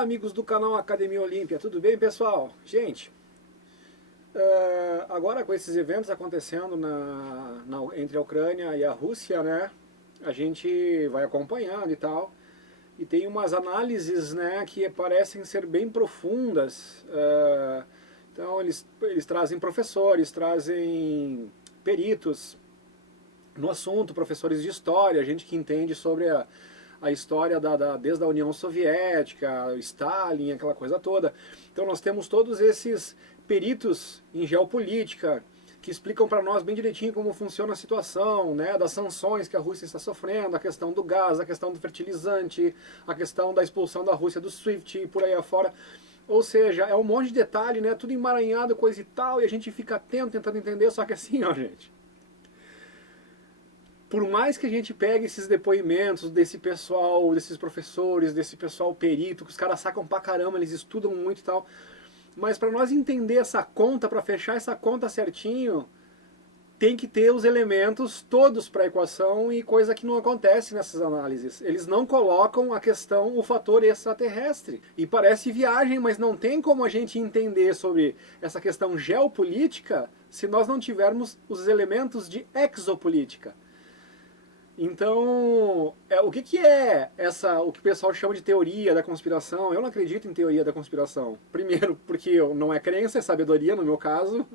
Olá, amigos do canal Academia Olímpia, tudo bem, pessoal? Gente, agora com esses eventos acontecendo entre a Ucrânia e a Rússia, né, a gente vai acompanhando e tal, e tem umas análises, né, que parecem ser bem profundas. Então eles trazem professores, trazem peritos no assunto, professores de história, gente que entende sobre a história desde a União Soviética, Stalin, aquela coisa toda. Então nós temos todos esses peritos em geopolítica que explicam para nós bem direitinho como funciona a situação, né, das sanções que a Rússia está sofrendo, a questão do gás, a questão do fertilizante, a questão da expulsão da Rússia do SWIFT e por aí afora. Ou seja, é um monte de detalhe, né, tudo emaranhado, coisa e tal, e a gente fica atento, tentando entender, só que assim, ó, gente, por mais que a gente pegue esses depoimentos desse pessoal, desses professores, desse pessoal perito, que os caras sacam pra caramba, eles estudam muito e tal, mas para nós entender essa conta, para fechar essa conta certinho, tem que ter os elementos todos para a equação, e coisa que não acontece nessas análises. Eles não colocam a questão, o fator extraterrestre. E parece viagem, mas não tem como a gente entender sobre essa questão geopolítica se nós não tivermos os elementos de exopolítica. Então, o que é o que o pessoal chama de teoria da conspiração? Eu não acredito em teoria da conspiração. Primeiro, porque não é crença, é sabedoria no meu caso.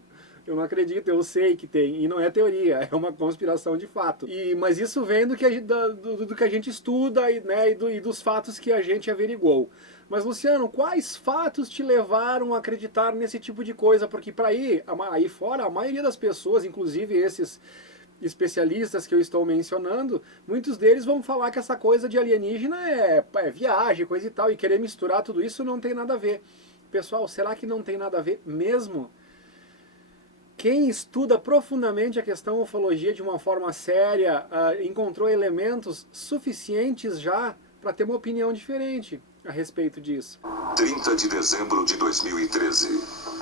Eu não acredito, eu sei que tem. E não é teoria, é uma conspiração de fato. Mas isso vem do que a gente estuda, né, e dos fatos que a gente averiguou. Mas, Luciano, quais fatos te levaram a acreditar nesse tipo de coisa? Porque para aí fora, a maioria das pessoas, inclusive esses especialistas que eu estou mencionando, muitos deles vão falar que essa coisa de alienígena é viagem, coisa e tal, e querer misturar tudo isso não tem nada a ver. Pessoal, será que não tem nada a ver mesmo? Quem estuda profundamente a questão ufologia de uma forma séria, encontrou elementos suficientes já para ter uma opinião diferente a respeito disso. 30 de dezembro de 2013.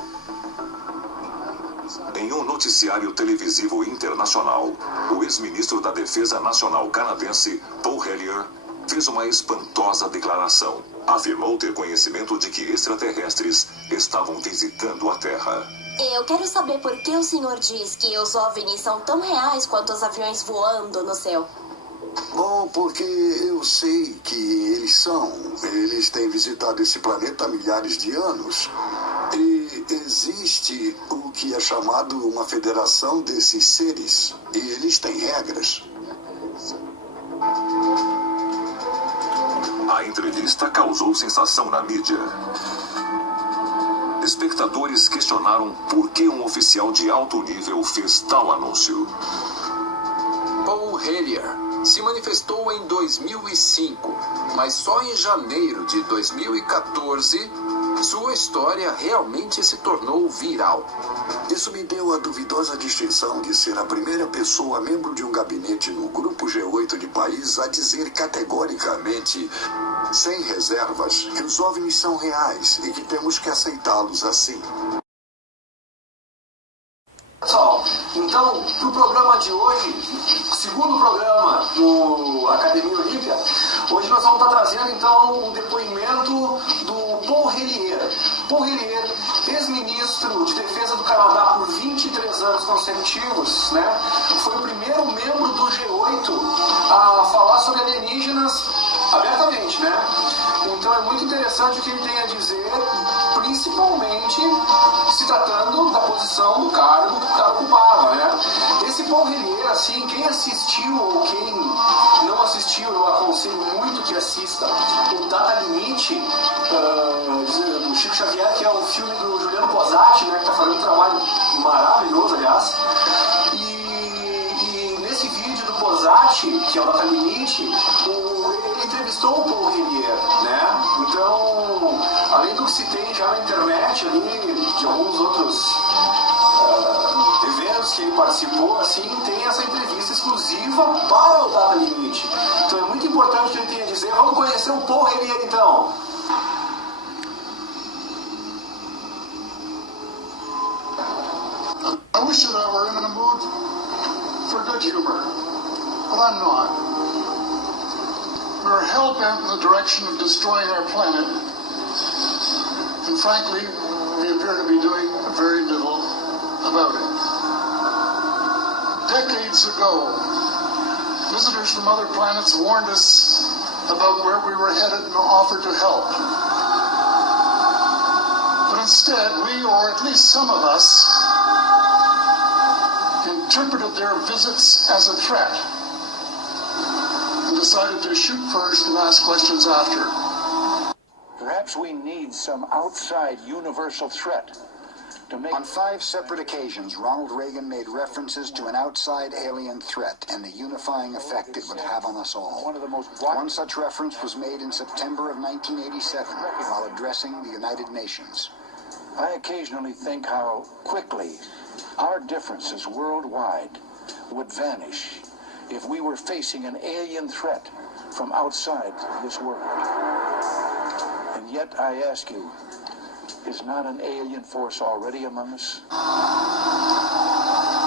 Em um noticiário televisivo internacional, o ex-ministro da Defesa Nacional canadense, Paul Hellyer, fez uma espantosa declaração. Afirmou ter conhecimento de que extraterrestres estavam visitando a Terra. Eu quero saber por que o senhor diz que os OVNIs são tão reais quanto os aviões voando no céu. Bom, porque eu sei que eles são. Eles têm visitado esse planeta há milhares de anos. E existe o que é chamado uma federação desses seres. E eles têm regras. A entrevista causou sensação na mídia. Espectadores questionaram por que um oficial de alto nível fez tal anúncio. Paul Hellyer se manifestou em 2005, mas só em janeiro de 2014 sua história realmente se tornou viral. Isso me deu a duvidosa distinção de ser a primeira pessoa membro de um gabinete no Grupo G8 de países a dizer categoricamente, sem reservas, que os OVNIs são reais e que temos que aceitá-los assim. Pessoal, então, para o programa de hoje, o segundo programa do Academia Olímpia, hoje nós vamos estar trazendo então um depoimento do Paul Hellyer. Paul Hellyer, ex-ministro de Defesa do Canadá por 23 anos consecutivos, né? Foi o primeiro membro do G8 a falar sobre alienígenas abertamente, né? Então é muito interessante o que ele tem a dizer, principalmente se tratando da posição do cargo que o cara ocupava, né? Esse Paul Hellyer, assim, quem assistiu ou quem não assistiu, eu aconselho muito que assista o Data Limite, do Chico Xavier, que é um filme do Juliano Posati, né, que está fazendo um trabalho maravilhoso, aliás. E nesse vídeo do Posati, que é o Data Limite, ele entrevistou o Paul Hellyer, né? Então, além do que se tem já na internet ali, de alguns outros eventos que ele participou, assim, tem essa entrevista exclusiva para o Data Limite. Então é muito importante o que ele tem a dizer. Vamos conhecer o Paul Hellyer, então. I wish that I were in a mood for good humor, but I'm not. We're hell-bent in the direction of destroying our planet, And frankly, we appear to be doing very little about it. Decades ago, visitors from other planets warned us about where we were headed and offered to help. But instead, we, or at least some of us, interpreted their visits as a threat and decided to shoot first and ask questions after. Perhaps we need some outside universal threat to make... On 5 separate occasions, Ronald Reagan made references to an outside alien threat and the unifying effect it would have on us all. One such reference was made in September of 1987 while addressing the United Nations. I occasionally think how quickly our differences worldwide would vanish if we were facing an alien threat from outside this world. And yet I ask you, is not an alien force already among us?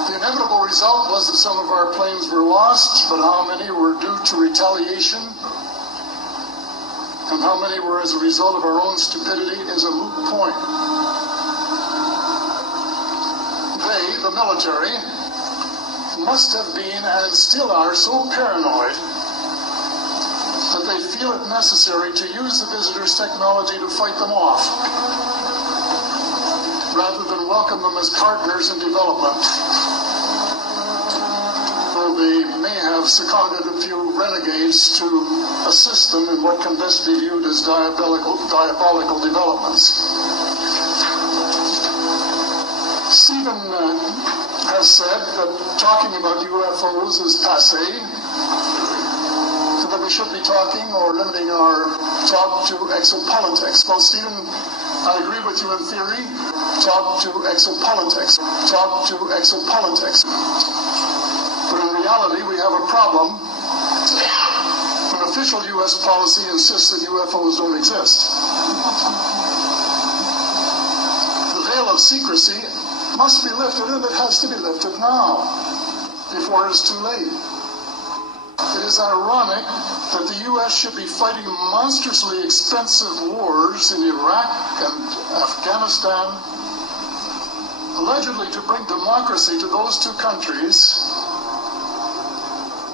The inevitable result was that some of our planes were lost, but how many were due to retaliation and how many were as a result of our own stupidity is a moot point. They, the military, must have been and still are so paranoid that they feel it necessary to use the visitors' technology to fight them off, rather than welcome them as partners in development. Though they may have seconded a few renegades to assist them in what can best be viewed as diabolical developments. Stephen has said that talking about UFOs is passé, that we should be talking or limiting our talk to exopolitics. Well, Stephen, I agree with you in theory. Talk to exopolitics. Talk to exopolitics. But in reality, we have a problem when official U.S. policy insists that UFOs don't exist. The veil of secrecy must be lifted, and it has to be lifted now, before it's too late. It is ironic that the U.S. should be fighting monstrously expensive wars in Iraq and Afghanistan, allegedly to bring democracy to those two countries,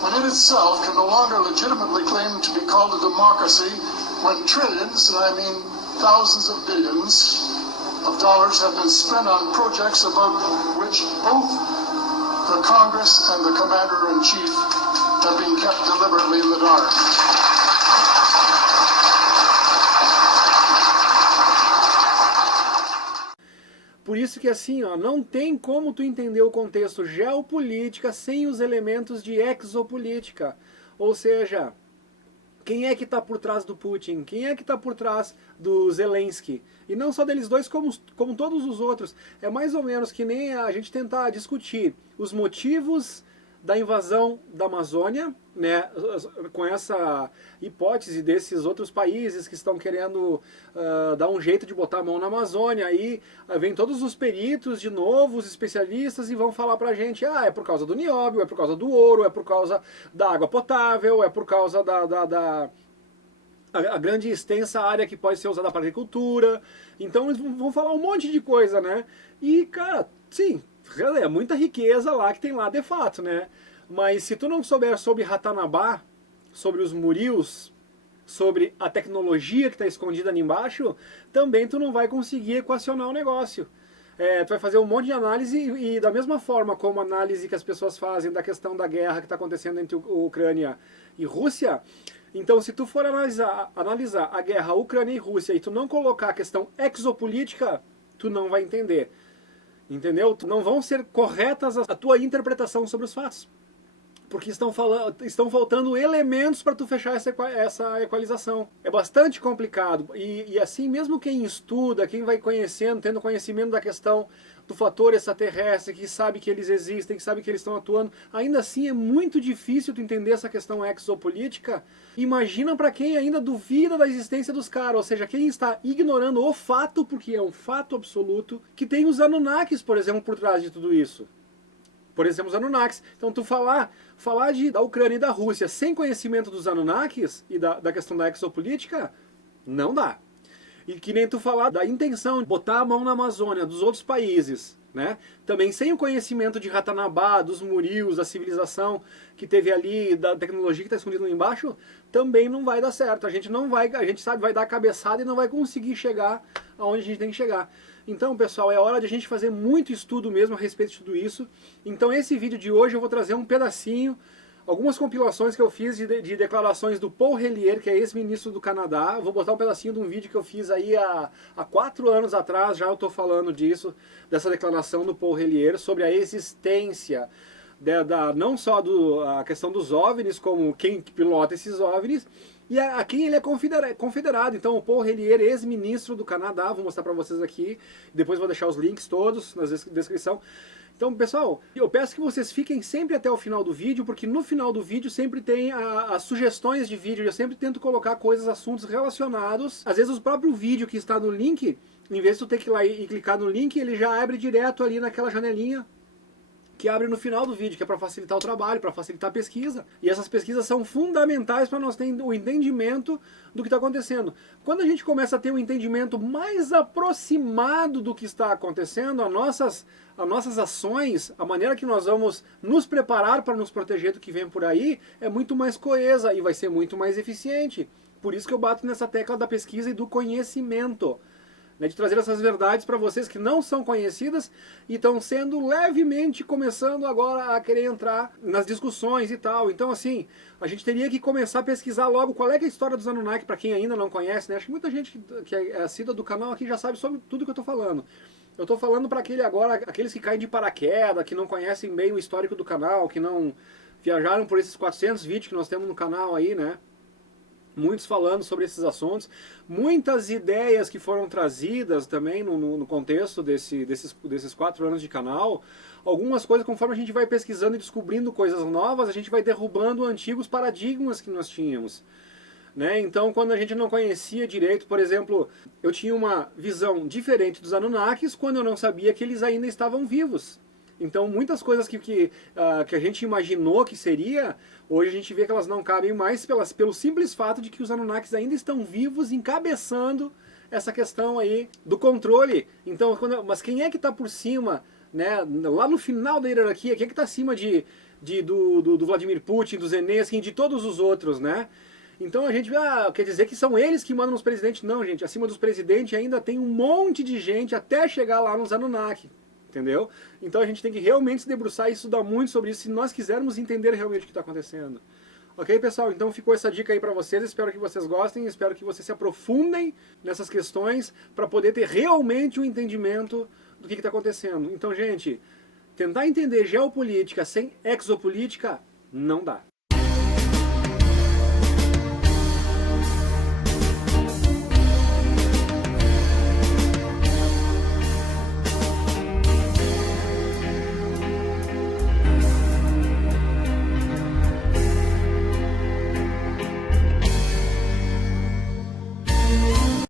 when it itself can no longer legitimately claim to be called a democracy when trillions, and I mean thousands of billions, of dollars have been spent on projects about which both the Congress and the Commander-in-Chief have been kept deliberately in the dark. Por isso que assim, ó, não tem como tu entender o contexto geopolítica sem os elementos de exopolítica. Ou seja, quem é que está por trás do Putin? Quem é que está por trás do Zelensky? E não só deles dois, como todos os outros. É mais ou menos que nem a gente tentar discutir os motivos da invasão da Amazônia, né, com essa hipótese desses outros países que estão querendo dar um jeito de botar a mão na Amazônia. Aí vem todos os peritos de novo, os especialistas, e vão falar pra gente, é por causa do nióbio, é por causa do ouro, é por causa da água potável, é por causa a grande e extensa área que pode ser usada para agricultura. Então eles vão falar um monte de coisa, né? E, cara, sim, é muita riqueza lá que tem lá de fato, né? Mas se tu não souber sobre Ratanabá, sobre os Murios, sobre a tecnologia que está escondida ali embaixo, também tu não vai conseguir equacionar o negócio. Tu vai fazer um monte de análise e da mesma forma como a análise que as pessoas fazem da questão da guerra que está acontecendo entre Ucrânia e Rússia, então se tu for analisar a guerra Ucrânia e Rússia e tu não colocar a questão exopolítica, tu não vai entender. Entendeu? Não vão ser corretas a tua interpretação sobre os fatos. Porque estão faltando elementos para tu fechar essa equalização. É bastante complicado. E assim, mesmo quem estuda, quem vai conhecendo, tendo conhecimento da questão do fator extraterrestre, que sabe que eles existem, que sabe que eles estão atuando, ainda assim é muito difícil tu entender essa questão exopolítica. Imagina para quem ainda duvida da existência dos caras, ou seja, quem está ignorando o fato, porque é um fato absoluto, que tem os Anunnakis, por exemplo, por trás de tudo isso. Por exemplo, os Anunnakis. Então tu falar da Ucrânia e da Rússia sem conhecimento dos Anunnakis e da questão da exopolítica, não dá. E que nem tu falar da intenção de botar a mão na Amazônia dos outros países, né? Também sem o conhecimento de Ratanabá, dos Murios, da civilização que teve ali, da tecnologia que está escondida lá embaixo, também não vai dar certo. A gente não vai, a gente sabe, vai dar a cabeçada e não vai conseguir chegar aonde a gente tem que chegar. Então, pessoal, é hora de a gente fazer muito estudo mesmo a respeito de tudo isso. Então, esse vídeo de hoje eu vou trazer um pedacinho, algumas compilações que eu fiz de declarações do Paul Hellyer, que é ex-ministro do Canadá. Vou botar um pedacinho de um vídeo que eu fiz aí há 4 anos atrás, já eu estou falando disso, dessa declaração do Paul Hellyer sobre a existência, não só a questão dos OVNIs, como quem pilota esses OVNIs, e a quem ele é confederado. Então, o Paul Hellyer, ex-ministro do Canadá, vou mostrar para vocês aqui, depois vou deixar os links todos na descrição. Então, pessoal, eu peço que vocês fiquem sempre até o final do vídeo, porque no final do vídeo sempre tem as sugestões de vídeo. Eu sempre tento colocar coisas, assuntos relacionados. Às vezes o próprio vídeo que está no link, em vez de tu ter que ir lá e clicar no link, ele já abre direto ali naquela janelinha que abre no final do vídeo, que é para facilitar o trabalho, para facilitar a pesquisa. E essas pesquisas são fundamentais para nós termos o entendimento do que está acontecendo. Quando a gente começa a ter um entendimento mais aproximado do que está acontecendo, as nossas ações, a maneira que nós vamos nos preparar para nos proteger do que vem por aí, é muito mais coesa e vai ser muito mais eficiente. Por isso que eu bato nessa tecla da pesquisa e do conhecimento, de trazer essas verdades para vocês que não são conhecidas e estão sendo levemente começando agora a querer entrar nas discussões e tal. Então, assim, a gente teria que começar a pesquisar logo qual é que é a história dos Anunnaki, para quem ainda não conhece, né? Acho que muita gente que é assídua do canal aqui já sabe sobre tudo que eu estou falando. Eu estou falando para aqueles que caem de paraquedas, que não conhecem bem o histórico do canal, que não viajaram por esses 400 vídeos que nós temos no canal aí, né? Muitos falando sobre esses assuntos, muitas ideias que foram trazidas também no contexto desses 4 anos de canal. Algumas coisas, conforme a gente vai pesquisando e descobrindo coisas novas, a gente vai derrubando antigos paradigmas que nós tínhamos, né? Então, quando a gente não conhecia direito, por exemplo, eu tinha uma visão diferente dos Anunnakis quando eu não sabia que eles ainda estavam vivos. Então, muitas coisas que a gente imaginou que seria, hoje a gente vê que elas não cabem mais pelo simples fato de que os Anunnakis ainda estão vivos, encabeçando essa questão aí do controle. Então, mas quem é que está por cima, né, lá no final da hierarquia, quem é que está acima do Vladimir Putin, do Zelensky, de todos os outros, né? Então a gente quer dizer que são eles que mandam nos presidentes. Não, gente, acima dos presidentes ainda tem um monte de gente até chegar lá nos Anunnaki. Entendeu? Então a gente tem que realmente se debruçar e estudar muito sobre isso se nós quisermos entender realmente o que está acontecendo. Ok, pessoal? Então ficou essa dica aí para vocês. Espero que vocês gostem, espero que vocês se aprofundem nessas questões para poder ter realmente um entendimento do que está acontecendo. Então, gente, tentar entender geopolítica sem exopolítica não dá.